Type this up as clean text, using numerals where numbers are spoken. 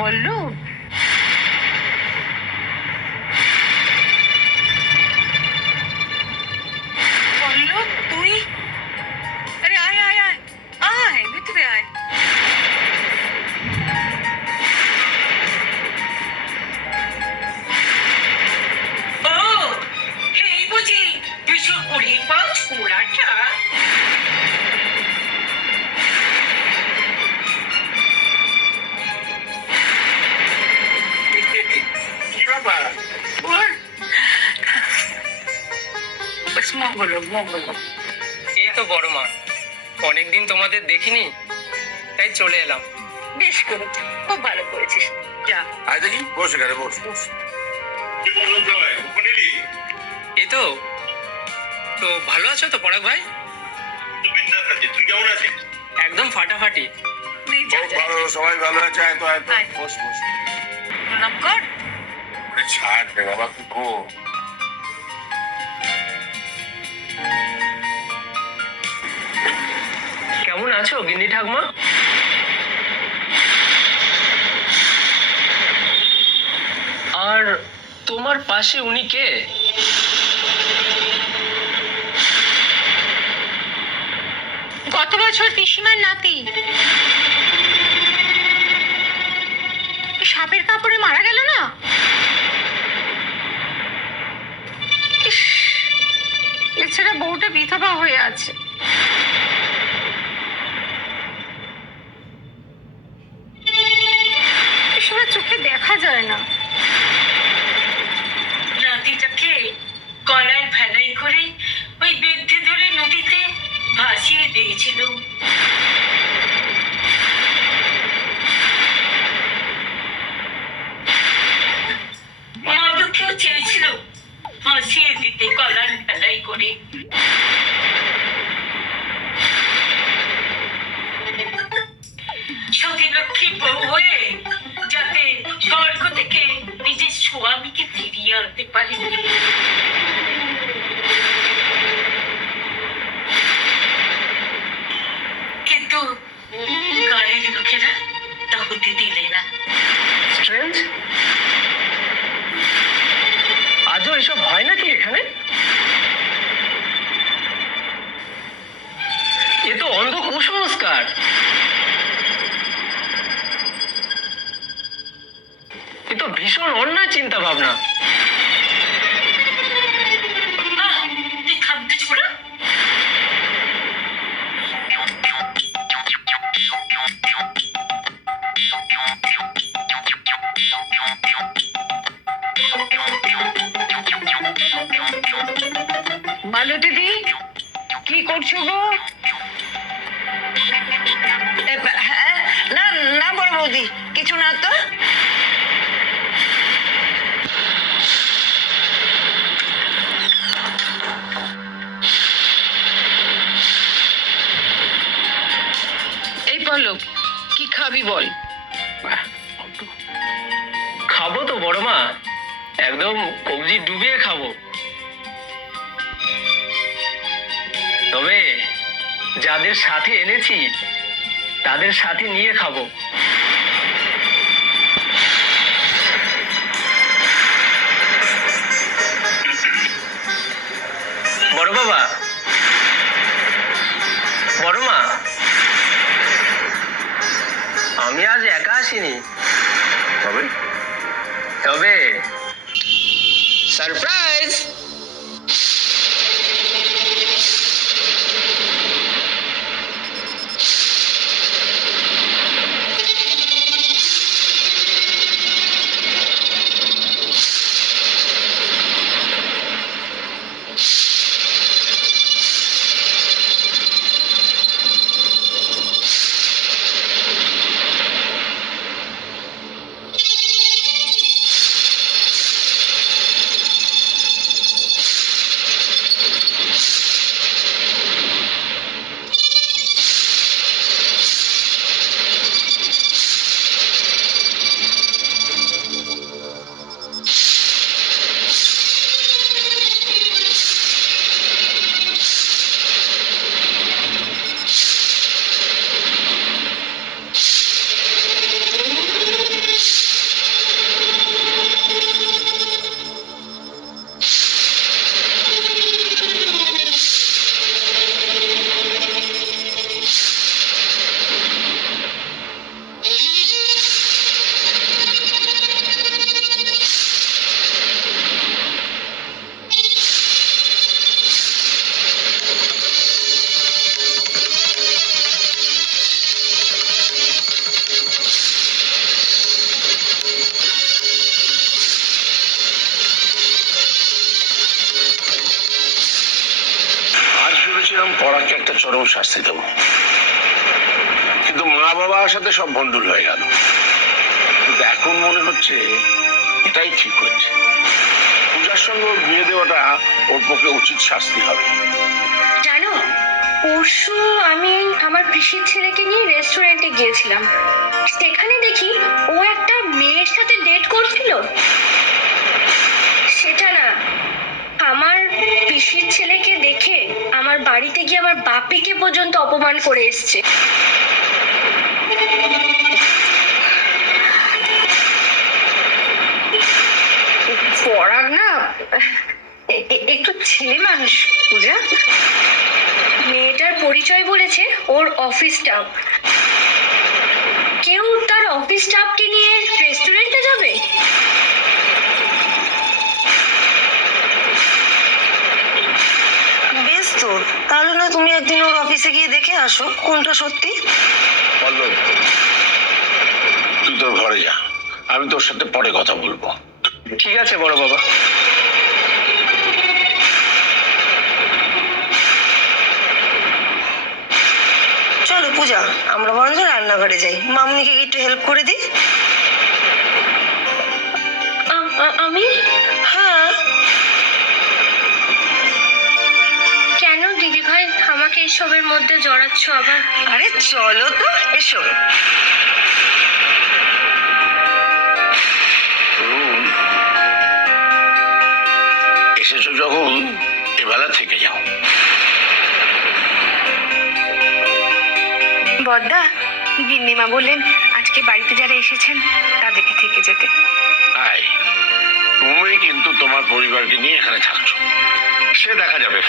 পল্লব, পল্লব তুই? আরে আয় আয় আয় আয়, ভিতরে আয়। ও, এই বুঝি বিশুপুরি পাঁচ পোড়াটা। কি ব্যাপার? মঙ্গল মঙ্গল। এই তো বড় মা, অনেকদিন তোমাদের দেখিনি, তাই চলে এলাম। বেশ করেছিস, খুব ভালো করেছিস। যা আয় দেখি, বস এখানে, বস বস। কি বললো জয়, কখন এলি? এই তো। তো ভালো আছো তো পরাগ ভাই? তো বিন্দাস আছি, তুই কেমন আছিস? একদম ফাটাফাটি। তুই যা, খুব যা। ভালো, সবাই ভালো আছে। আয় তো, আয় তো, আয়। বস বস। প্রণাম কর। ওরে ছাড় রে বাবা, তুই গো। কেমন আছো গিন্নি ঠাকমা? আর তোমার পাশে উনি কে? গত বছর পিসিমার নাতি সাপের কাপড়ে মারা গেল না? ইস, এছাড়া বউটা বিধবা হয়ে আছে। এসব চোখে দেখা যায় না। নাতিটাকে গলায় ভেলাই করে ওই বেঁধে ধরে নদীতে ভাসিয়ে দিয়েছিল। মাদুকেও চেয়েছিল ভাসিয়ে দিতে গলায় ভেলাই করে। সতীলক্ষ্মী বউ হয়ে যাতে স্বর্গ থেকে নিজের স্বামীকে ফিরিয়ে আনতে পারে। কিন্তু গায়ের লোকেরা তা হতে দিলে না। স্ট্রেঞ্জ, আজও এসব হয় নাকি এখানে? এ তো অন্ধ কুসংস্কার। এ তো ভীষণ অন্যায় চিন্তা ভাবনা। তুই থামতে ছোড়া। মালতী দি, কি করছো গো? হ্যাঁ, না না বড় বৌদি, কিছু না তো। এই পল্লব, কি খাবি বল? খাবো তো বড় মা, একদম কবজি ডুবিয়ে খাবো। তবে যাদের সাথে এনেছি তাদের সাথে নিয়ে খাবো। বড় বাবা, বড় মা, আমি আজ একা আসিনি, তবে তবে সারপ্রাইজ। চরম শাস্তি দেবো, কিন্তু মা বাবার সাথে সব ভণ্ডুল হয়ে গেল। কিন্তু এখন মনে হচ্ছে এটাই ঠিক হচ্ছে। পূজার সঙ্গে ওর বিয়ে দেওয়াটা ওর পক্ষে উচিত শাস্তি হবে। জানো, পরশু আমি আমার পিসির ছেলেকে নিয়ে রেস্টুরেন্টে গিয়েছিলাম। সেখানে দেখি ও একটা মেয়ের সাথে ডেট করছিল। সেটা না, আমার পিসির ছেলেকে দেখে আমার বাড়িতে গিয়ে আমার বাপিকে পর্যন্ত অপমান করে এসছে। পরাগ না একটু ছেলে মানুষ পূজা। মেয়েটার পরিচয় বলেছে ওর অফিস স্টাফ। কেউ তার অফিস স্টাফকে নিয়ে রেস্টুরেন্টে যাবে? বেশ তো, তাহলে না তুমি একদিন ওর অফিসে গিয়ে দেখে আসো কোনটা সত্যি। পল্লব, তুই তোর ঘরে যা, আমি তোর সাথে পরে কথা বলবো। ঠিক আছে বড় বাবা। চলো পূজা, আমরা বরঞ্চ রান্নাঘরে যাই, মামুনিকে একটু হেল্প করে দিই। আমি? হ্যাঁ, কেন দিদি ভাই আমাকে এসবের মধ্যে জড়াচ্ছ আবার? আরে চলো তো, এসো। তরুণ, এসেছো যখন এবেলা থেকে যাও। বড়দা, গিন্নিমা বললেন আজকে বাড়িতে যারা এসেছেন তাদেরকে থেকে যেতে। আয়, তুমি কিন্তু তোমার পরিবারকে নিয়ে এখানে থাকছো, সে দেখা যাবে।